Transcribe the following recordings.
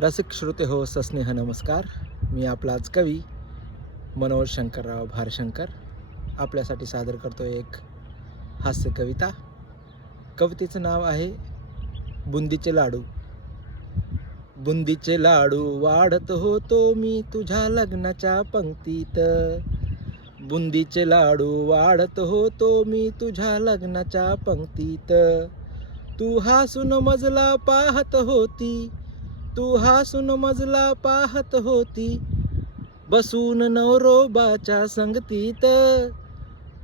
रसिक श्रोते हो सस्नेह नमस्कार. मी आपलाच कवी मनोज शंकरराव भारशंकर आपल्यासाठी सादर करतो एक हास्य कविता. कवितेचं नाव आहे बुंदीचे लाडू. बुंदीचे लाडू वाढत होतो मी तुझ्या लग्नाच्या पंक्तीत. बुंदीचे लाडू वाढत होतो मी तुझ्या लग्नाच्या पंक्तीत. तू हसून मजला पाहत होती, तू हसून मजला पाहत होती, बसून नवरोबाच्या संगतीत.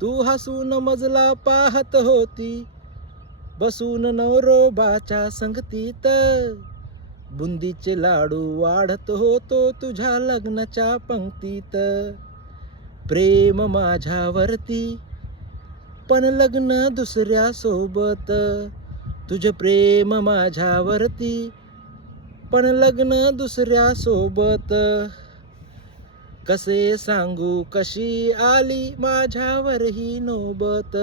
तू हसून मजला पाहत होती, बसून नवरोबाच्या संगतीत. बुंदीचे लाडू वाढत होतो तुझ्या लग्नाच्या पंक्तीत. प्रेम माझ्यावरती पण लग्न दुसऱ्या सोबत. तुझे प्रेम माझ्यावरती पण लग्न दुसऱ्या सोबत. कसे सांगू कशी आली माझ्यावर ही नौबत.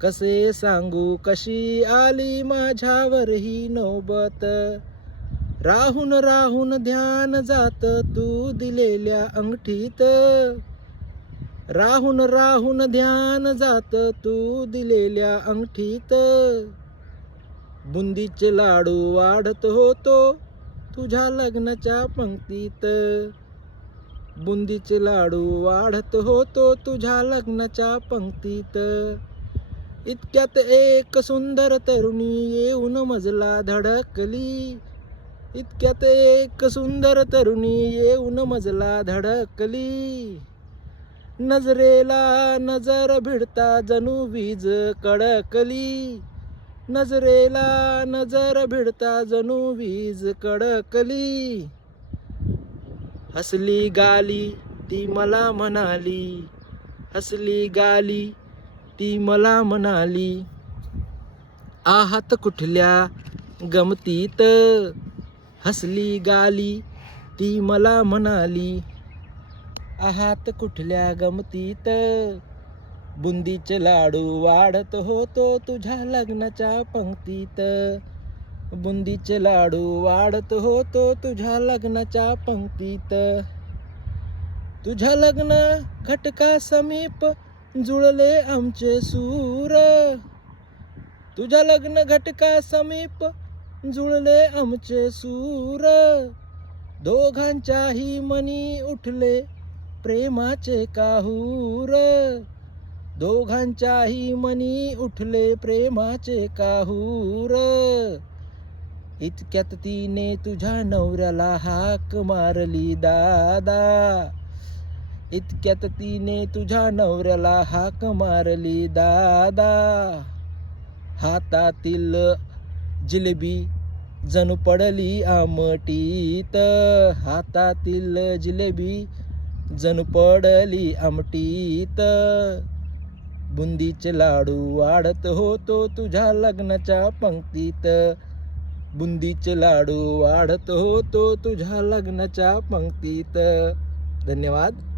कसे सांगू कशी आली माझ्यावर ही नौबत. राहून राहून ध्यान जात तू दिलेल्या अंगठीत. राहून राहून ध्यान जात तू दिलेल्या अंगठीत. बुंदीचे लाडू वाढत होतो तुझ्या लग्नाच्या पंक्तीत. बुंदीचे लाडू वाढत होतो तुझ्या लग्नाच्या पंक्तीत. इतक्यात एक सुंदर तरुणी येऊन मजला धडकली. इतक्यात एक सुंदर तरुणी येऊन मजला धडकली. नजरेला नजर भिडता जणू वीज कडकली. नजरेला नजर भिडता जणू वीज कडकली. हसली गाली ती मला म्हणाली, हसली गाली ती मला म्हणाली, आहात कुठल्या गमतीत. हसली गाली ती मला म्हणाली, आहात कुठल्या गमतीत. बुंदीचे लाडू वाढत होतो तुझ्या लग्नाच्या पंक्तीत. बुंदीचे लाडू वाढत होतो तुझ्या लग्नाच्या पंक्तीत. तुझ्या लग्न घटका समीप जुळले आमचे सूर. तुझ्या लग्न घटका समीप जुळले आमचे सूर. दोघांच्याही मनी उठले प्रेमाचे काहूर. दोघांच्याही मनी उठले प्रेमाचे काहूर. इतक्यात तिने तुझ्या नवऱ्याला हाक मारली दादा. इतक्यात तिने तुझ्या नवऱ्याला हाक मारली दादा. हातातील जिलेबी जणू पडली आमटीत. हातातील जिलेबी जणू पडली आमटीत. बुंदीचे लाडू वाढत होतो तुझ्या लग्नाच्या पंक्तीत. बुंदीचे लाडू वाढत होतो तुझ्या लग्नाच्या पंक्तीत. धन्यवाद.